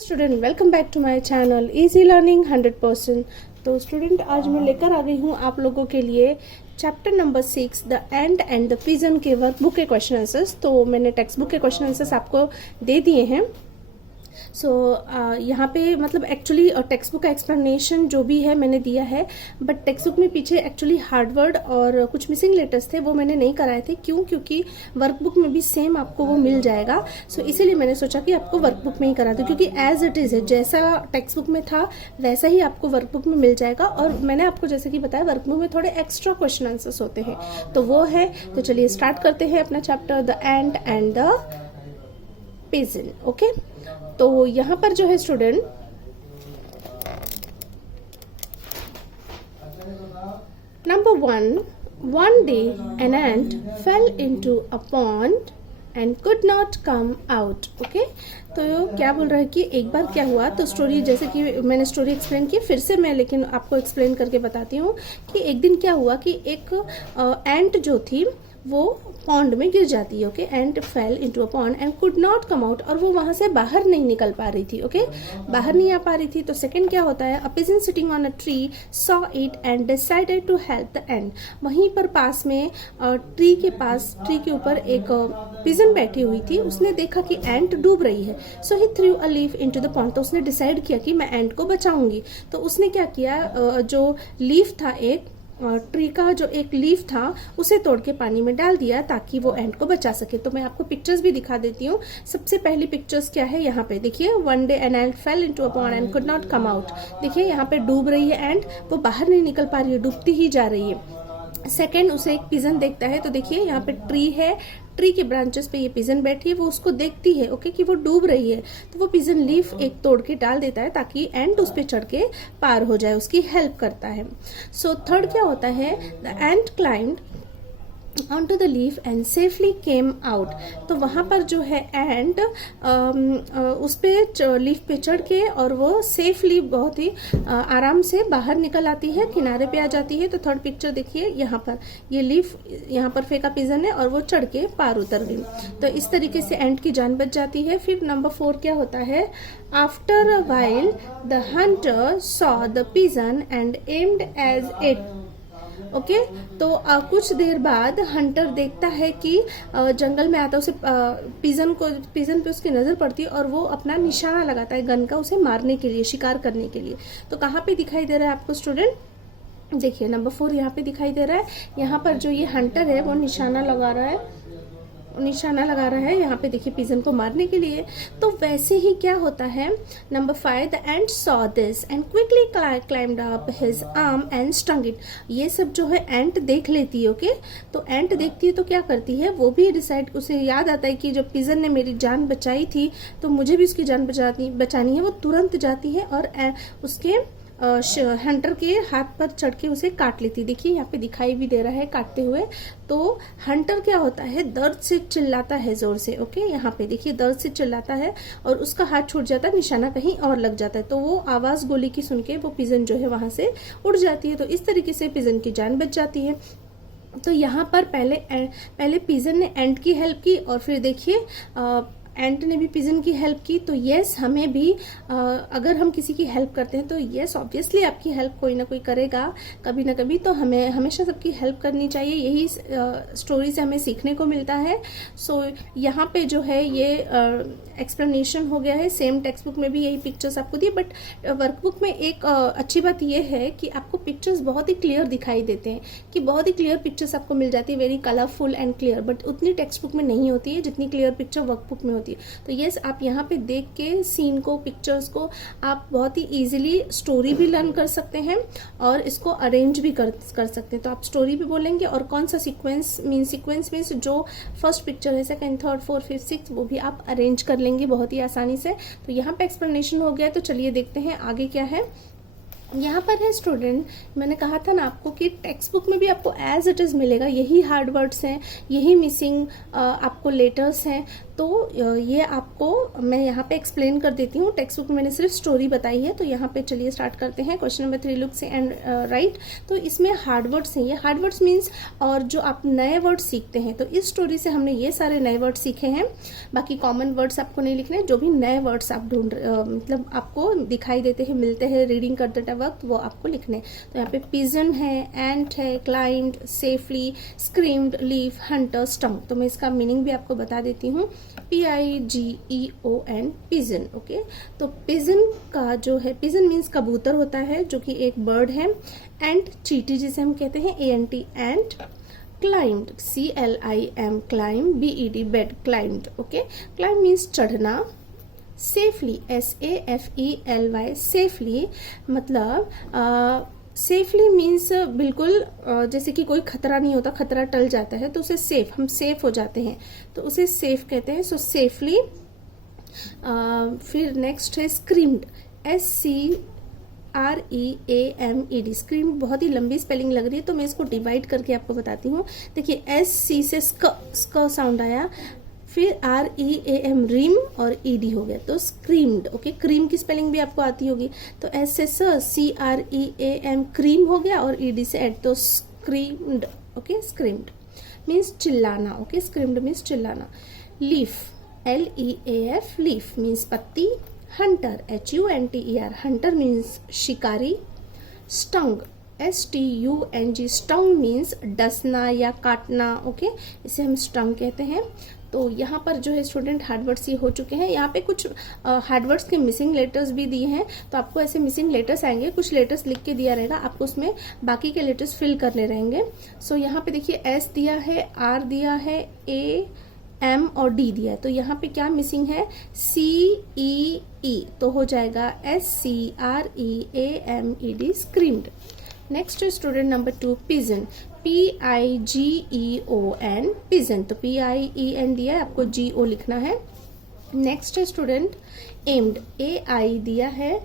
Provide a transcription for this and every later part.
Student welcome back to my channel easy learning 100%। तो student आज मैं लेकर आ गई हूँ आप लोगों के लिए chapter number 6 the ant and the pigeon के वर्कबुक के क्वेश्चन आंसर्स। तो मैंने टेक्स्ट बुक के क्वेश्चन आंसर्स आपको दे दिए हैं। यहाँ पे मतलब एक्चुअली टेक्स्ट बुक का एक्सप्लेनेशन जो भी है मैंने दिया है, बट टेक्स्ट बुक में पीछे एक्चुअली हार्ड वर्ड और कुछ मिसिंग लेटर्स थे, वो मैंने नहीं कराए थे। क्यों? क्योंकि वर्कबुक में भी सेम आपको वो मिल जाएगा। इसीलिए मैंने सोचा कि आपको वर्कबुक में ही करा दूं, क्योंकि एज इट इज है, जैसा टेक्स्ट बुक में था वैसा ही आपको वर्कबुक में मिल जाएगा। और मैंने आपको जैसे कि बताया वर्कबुक में थोड़े एक्स्ट्रा क्वेश्चन आंसर्स होते हैं, तो वो है। तो चलिए स्टार्ट करते हैं अपना chapter the ant and the pigeon. Okay, तो यहाँ पर जो है student number 1 day an ant fail into a pond and could not come out. Okay, तो क्या बोल रहा है कि एक बार क्या हुआ। तो स्टोरी जैसे कि मैंने स्टोरी एक्सप्लेन की, फिर से मैं लेकिन आपको एक्सप्लेन करके बताती हूँ कि एक दिन क्या हुआ कि एक एंट जो थी वो पॉन्ड में गिर जाती है। Okay, ant fail into a pond and could not come out, और वो वहां से बाहर नहीं निकल पा रही थी। ओके, बाहर नहीं आ पा रही थी। तो सेकंड क्या होता है, a pigeon sitting on a tree saw it and decided to help the ant. वहीं पर पास में ट्री के ऊपर एक पिजन बैठी हुई थी। उसने देखा कि एंट डूब रही है, so he threw a leaf into the pond. तो उसने डिसाइड किया कि मैं एंट को बचाऊंगी। तो उसने क्या किया, जो लीफ था, एक ट्री का जो एक लीफ था उसे तोड़ के पानी में डाल दिया ताकि वो एंट को बचा सके। तो मैं आपको पिक्चर्स भी दिखा देती हूँ। सबसे पहली पिक्चर्स क्या है, यहाँ पे देखिए, 1 day an ant fail into a pond and could not come out. देखिए यहाँ पे डूब रही है एंट, वो बाहर नहीं निकल पा रही है, डूबती ही जा रही है। सेकेंड, उसे एक पिजन देखता है। तो देखिए यहाँ पे ट्री है, ट्री के ब्रांचेस पे ये पिजन बैठी है, वो उसको देखती है। ओके, कि वो डूब रही है, तो वो पिजन लीफ एक तोड़ के डाल देता है ताकि एंट उस पे चढ़ के पार हो जाए, उसकी हेल्प करता है। थर्ड क्या होता है, the ant climbed onto the leaf and safely came out। तो वहां पर जो है एंट उस पे लीफ पे चढ़ के और वो सेफली बहुत ही आराम से बाहर निकल आती है, किनारे पे आ जाती है। तो थर्ड पिक्चर देखिए, यहाँ पर ये लीफ यहाँ पर फेंका पिजन है और वो चढ़ के पार उतर गई। तो इस तरीके से एंट की जान बच जाती है। फिर नंबर 4 क्या होता है, after a while the hunter saw the pigeon and aimed as it. Okay, तो कुछ देर बाद हंटर देखता है कि जंगल में आता है, उसे पिजन पे उसकी नजर पड़ती है और वो अपना निशाना लगाता है गन का, उसे मारने के लिए, शिकार करने के लिए। तो कहाँ पे दिखाई दे रहा है आपको स्टूडेंट, देखिए नंबर 4 यहाँ पे दिखाई दे रहा है। यहाँ पर जो ये हंटर है वो निशाना लगा रहा है यहाँ पे, देखिए पिजन को मारने के लिए। तो वैसे ही क्या होता है, number 5 the ant saw this and quickly climbed up his arm and stung it. ये सब जो है एंट देख लेती है। ओके, तो एंट देखती है तो क्या करती है, वो भी डिसाइड, उसे याद आता है कि जब पिजन ने मेरी जान बचाई थी तो मुझे भी उसकी जान बचानी है। वो तुरंत जाती है और उसके हंटर के हाथ पर चढ़ के उसे काट लेती। देखिए यहाँ पे दिखाई भी दे रहा है काटते हुए। तो हंटर क्या होता है, दर्द से चिल्लाता है जोर से। ओके, यहाँ पे देखिए दर्द से चिल्लाता है और उसका हाथ छूट जाता है, निशाना कहीं और लग जाता है। तो वो आवाज गोली की सुन के वो पिजन जो है वहां से उड़ जाती है। तो इस तरीके से पिजन की जान बच जाती है। तो यहाँ पर पहले पिजन ने एंट की हेल्प की और फिर देखिए एंट ने भी पिजन की हेल्प की। तो यस, हमें भी अगर हम किसी की हेल्प करते हैं तो यस ऑब्वियसली आपकी हेल्प कोई ना कोई करेगा कभी ना कभी। तो हमें हमेशा सबकी हेल्प करनी चाहिए, यही स्टोरी से हमें सीखने को मिलता है। यहाँ पे जो है ये एक्सप्लेनेशन हो गया है। सेम टेक्स्ट बुक में भी यही पिक्चर्स आपको दिए, बट वर्कबुक में एक अच्छी बात ये है कि आपको पिक्चर्स बहुत ही क्लियर दिखाई देते हैं, कि बहुत ही क्लियर पिक्चर्स आपको मिल जाती है, very colourful and clear. But उतनी टेक्स्ट बुक में नहीं होती है जितनी क्लियर पिक्चर वर्कबुक में होती है। तो यस, आप यहाँ पे देख के सीन को, पिक्चर्स को आप बहुत ही इजीली स्टोरी भी लर्न कर सकते हैं और इसको अरेंज भी कर सकते हैं। तो आप स्टोरी भी बोलेंगे और कौन सा सीक्वेंस मीन्स जो फर्स्ट पिक्चर है, second, third, fourth, fifth, six, वो भी आप अरेंज कर लेंगे बहुत ही आसानी से। तो यहाँ पे एक्सप्लेनेशन हो गया। तो चलिए देखते हैं आगे क्या है। यहाँ पर है स्टूडेंट, मैंने कहा था ना आपको कि टेक्स्ट बुक में भी आपको एज इट इज मिलेगा, यही हार्ड वर्ड्स हैं, यही मिसिंग आपको लेटर्स हैं। तो ये आपको मैं यहाँ पे एक्सप्लेन कर देती हूँ। टेक्स्ट बुक में मैंने सिर्फ स्टोरी बताई है। तो यहाँ पे चलिए स्टार्ट करते हैं। क्वेश्चन नंबर 3 लुक से एंड राइट। तो इसमें हार्ड वर्ड्स हैं, ये हार्ड वर्ड्स मीन्स और जो आप नए वर्ड सीखते हैं। तो इस स्टोरी से हमने ये सारे नए वर्ड सीखे हैं। बाकी कॉमन वर्ड्स आपको नहीं लिखने, जो भी नए वर्ड्स आप ढूंढ मतलब आपको दिखाई देते हैं, मिलते हैं रीडिंग करते वक्त, वो आपको लिखने। तो यहाँ पे पिजन है, एंट है, climbed, safely, screamed, leave, Hunter, stung. तो मैं इसका मीनिंग भी आपको बता देती हूँ। PIGEON pigeon. ओके, तो पिजन का जो है, पिजन मीन्स कबूतर होता है जो कि एक बर्ड है। एंट चींटी जिसे हम कहते हैं ANT ant. Climbed CLIM climb, BED bed, climbed. Okay, climb means चढ़ना। सेफली SAFELY सेफली मतलब सेफली मीन्स बिल्कुल जैसे कि कोई खतरा नहीं होता, खतरा टल जाता है तो उसे सेफ, हम सेफ हो जाते हैं तो उसे सेफ कहते हैं। सो सेफली। फिर नेक्स्ट है स्क्रीम्ड, SCREAMED। स्क्रीम बहुत ही लंबी स्पेलिंग लग रही है तो मैं इसको डिवाइड करके आपको बताती हूँ। देखिए SC से स्क साउंड आया, फिर REAM रिम और ED हो गया तो स्क्रीम्ड। ओके, क्रीम की स्पेलिंग भी आपको आती होगी। तो S से CREAM क्रीम हो गया और ED से एड तो स्क्रीम्ड। ओके, स्क्रीम्ड मीन्स चिल्लाना। ओके, स्क्रीम्ड मीन्स चिल्लाना। लीफ LEAF लीफ मीन्स पत्ती। हंटर HUNTER हंटर मीन्स शिकारी। स्टंग STUNG स्टंग मीन्स डसना या काटना। ओके, इसे हम स्टंग कहते हैं। तो यहाँ पर जो है स्टूडेंट हार्डवर्ड्स ये हो चुके हैं। यहाँ पे कुछ हार्डवर्ड्स के मिसिंग लेटर्स भी दिए हैं, तो आपको ऐसे मिसिंग लेटर्स आएंगे, कुछ लेटर्स लिख के दिया रहेगा, आपको उसमें बाकी के लेटर्स फिल करने रहेंगे। सो यहाँ पे देखिए S दिया है, R दिया है, A M और D दिया है। तो यहाँ पे क्या मिसिंग है? CEE, तो हो जाएगा SCREAMED screamed. Next student number 2 pigeon, PIGEON pigeon. तो PIEN दिया है, आपको GO लिखना है। नेक्स्ट स्टूडेंट एम्ड, AI दिया है,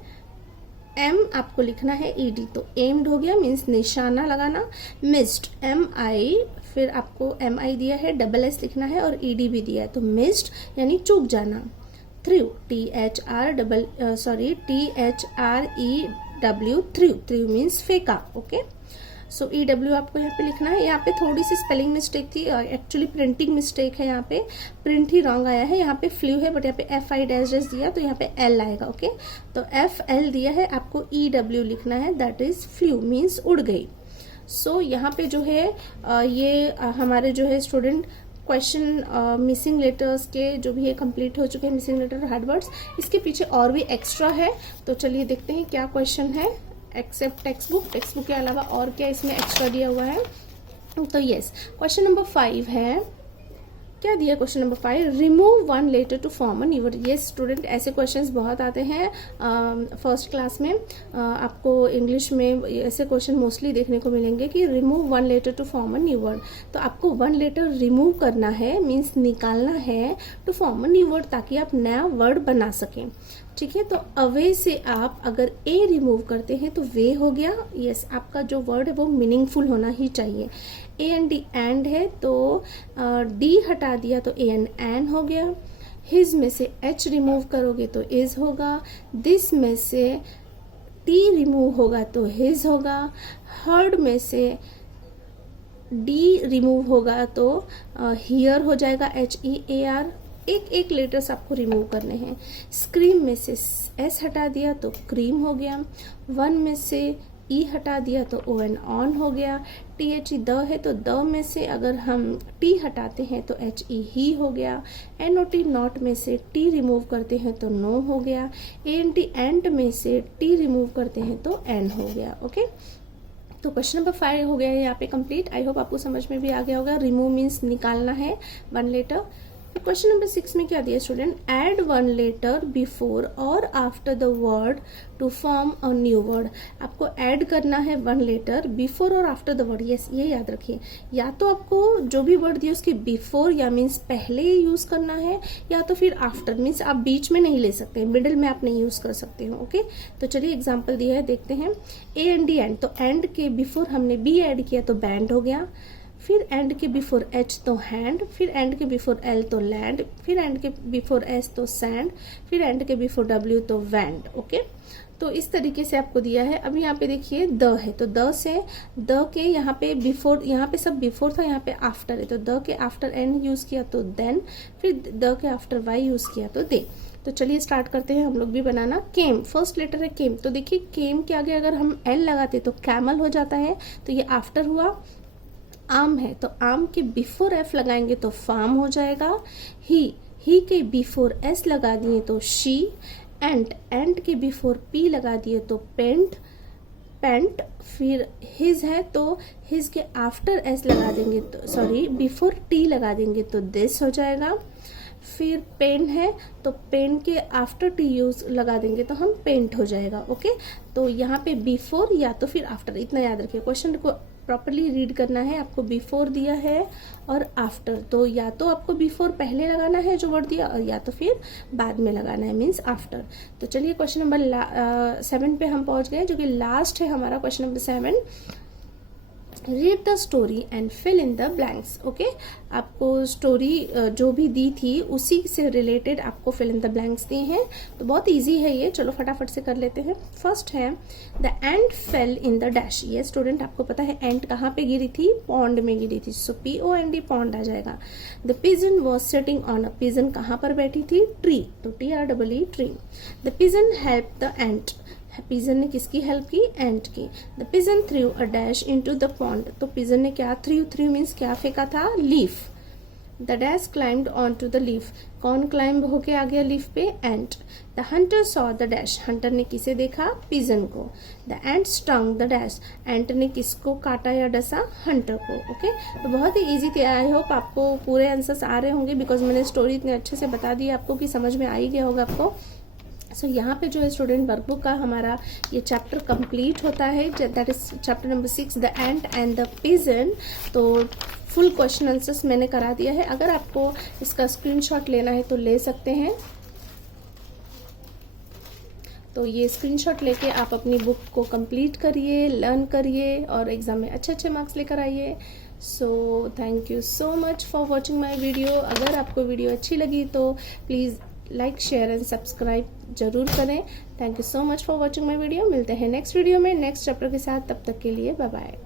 M आपको लिखना है ED। तो एम्ड हो गया मीन्स निशाना लगाना। मिस्ड MI, फिर आपको MI दिया है, SS लिखना है और ED भी दिया है तो मिस्ड यानी चूक जाना। थ्रू THREW थ्रू मीन्स फेंका। ओके, सो EW आपको यहाँ पे लिखना है। यहाँ पे थोड़ी सी स्पेलिंग मिस्टेक थी, एक्चुअली प्रिंटिंग मिस्टेक है। यहाँ पे प्रिंट ही रॉन्ग आया है। यहाँ पे फ्लू है बट यहाँ पे FI- दिया तो यहाँ पे L आएगा। ओके, तो FL दिया है, आपको EW लिखना है, दैट इज फ्लू मीन्स उड़ गई। सो यहाँ पे जो है ये हमारे जो है स्टूडेंट क्वेश्चन मिसिंग लेटर्स के जो भी है कंप्लीट हो चुके हैं, मिसिंग लेटर हार्डवर्ड्स। इसके पीछे और भी एक्स्ट्रा है, तो चलिए देखते हैं क्या क्वेश्चन है। एक्सेप्ट टेक्स्ट बुक के अलावा और क्या इसमें एक्स्ट्रा दिया हुआ है। तो यस, क्वेश्चन नंबर 5 है, क्या दिया question number 5? Remove one letter to form a new word. ये स्टूडेंट ऐसे क्वेश्चंस बहुत आते हैं फर्स्ट क्लास में। आपको इंग्लिश में ऐसे क्वेश्चन मोस्टली देखने को मिलेंगे कि remove one letter to form a new word. तो आपको वन लेटर रिमूव करना है, मीन्स निकालना है, to form a new word, ताकि आप नया वर्ड बना सकें। ठीक है, तो अवे से आप अगर ए रिमूव करते हैं तो वे हो गया। यस, आपका जो वर्ड है वो मीनिंगफुल होना ही चाहिए। AND एंड है तो डी हटा दिया तो AN एन हो गया। हिज में से H रिमूव करोगे तो इज होगा। दिस में से T रिमूव होगा तो हिज होगा। हर्ड में से D रिमूव होगा तो हियर हो जाएगा, HEAR। एक एक लेटर्स आपको रिमूव करने हैं। स्क्रीम में से S हटा दिया तो क्रीम हो गया। वन में से E हटा दिया तो ON ऑन हो गया। THE द है तो द में से अगर हम T हटाते हैं तो HE ही हो गया। NOT नॉट में से T रिमूव करते हैं तो नो हो गया। ANT एंट में से T रिमूव करते हैं तो N हो गया। ओके, तो क्वेश्चन नंबर 5 हो गया है यहाँ पे कंप्लीट। आई होप आपको समझ में भी आ गया होगा। रिमूव मीन्स निकालना है वन लेटर। क्वेश्चन नंबर 6 में क्या दिया student? Add one letter before और after the word to form a new word. आपको ऐड करना है वन लेटर बिफोर और आफ्टर द वर्ड। यस, ये याद रखिए, या तो आपको जो भी वर्ड दिया उसके बिफोर या मीन्स पहले यूज करना है, या तो फिर आफ्टर मीन्स आप बीच में नहीं ले सकते, मिडिल में आप नहीं यूज कर सकते हो। ओके, तो चलिए एग्जाम्पल दिया है, देखते हैं। AND एंड, तो एंड के बिफोर हमने बी ऐड किया तो बैंड हो गया। फिर एंड के बिफोर एच तो हैंड, फिर एंड के बिफोर एल तो लैंड, फिर एंड के बिफोर एस तो सैंड, फिर एंड के बिफोर डब्ल्यू तो वैंड। ओके, तो इस तरीके से आपको दिया है। अब यहाँ पे देखिए द है, तो द से द के यहाँ पे बिफोर, यहाँ पे सब बिफोर था, यहाँ पे आफ्टर है, तो द के आफ्टर एंड यूज किया तो देन, फिर द के आफ्टर वाई यूज किया तो दे। तो चलिए स्टार्ट करते हैं हम लोग भी बनाना। केम, फर्स्ट लेटर है केम, तो देखिए केम के आगे अगर हम एल लगाते तो कैमल हो जाता है, तो ये आफ्टर हुआ। आम है तो आम के बिफोर एफ लगाएंगे तो फार्म हो जाएगा। ही के बिफोर एस लगा दिए तो शी। एंट के बिफोर पी लगा दिए तो पेंट, पेंट। फिर हिज है तो हिज के आफ्टर एस लगा देंगे तो, सॉरी, बिफोर टी लगा देंगे तो दिस हो जाएगा। फिर पेन है तो पेन के आफ्टर टी यूज लगा देंगे तो हम पेंट हो जाएगा। ओके, तो यहाँ पे बिफोर या तो फिर आफ्टर, इतना याद रखिए। क्वेश्चन को प्रॉपरली रीड करना है। आपको बिफोर दिया है और आफ्टर, तो या तो आपको बिफोर पहले लगाना है जो वर्ड दिया, और या तो फिर बाद में लगाना है, मीन्स आफ्टर। तो चलिए क्वेश्चन नंबर 7 पे हम पहुंच गए, जो कि लास्ट है हमारा question number 7। Read the story and fill in the blanks. Okay, आपको स्टोरी जो भी दी थी उसी से रिलेटेड आपको फिल इन द ब्लैंक्स दिए हैं, तो बहुत इजी है ये। चलो फटाफट से कर लेते हैं। फर्स्ट है the ant fail in the dash. ये स्टूडेंट आपको पता है एंट कहाँ पे गिरी थी, पॉन्ड में गिरी थी, सो POND पॉन्ड आ जाएगा। The pigeon was sitting on a, pigeon कहाँ पर बैठी थी, ट्री, तो TREE tree. The pigeon help the ant, pigeon ने किसकी हेल्प की, एंट की। The pigeon threw a dash into the pond, तो पिजन ने क्या थ्रू मीन्स क्या फेंका था, leaf. The dash climbed on to the leaf, कौन क्लाइंब होके आ गया लीफ पे, ant. The hunter saw the dash, Hunter ने किसे देखा, पिजन को। The ant stung the dash, ant ने किसको काटा या डसा, हंटर को। ओके, तो बहुत ही इजी थे। आई होप आपको पूरे आंसर्स आ रहे होंगे, बिकॉज मैंने स्टोरी इतने अच्छे से बता दी आपको कि समझ में आ ही गया होगा आपको। सो यहाँ पे जो है स्टूडेंट वर्कबुक का हमारा ये चैप्टर कंप्लीट होता है, that is chapter number 6, the ant and the pigeon. तो फुल क्वेश्चन आंसर्स मैंने करा दिया है। अगर आपको इसका स्क्रीनशॉट लेना है तो ले सकते हैं। तो ये स्क्रीनशॉट लेके आप अपनी बुक को कंप्लीट करिए, लर्न करिए और एग्जाम में अच्छे अच्छे मार्क्स लेकर आइए। So thank you so much for watching my video. अगर आपको वीडियो अच्छी लगी तो please like, share and subscribe जरूर करें। Thank you so much for watching my video. मिलते हैं नेक्स्ट वीडियो में नेक्स्ट चैप्टर के साथ, तब तक के लिए बाय बाय।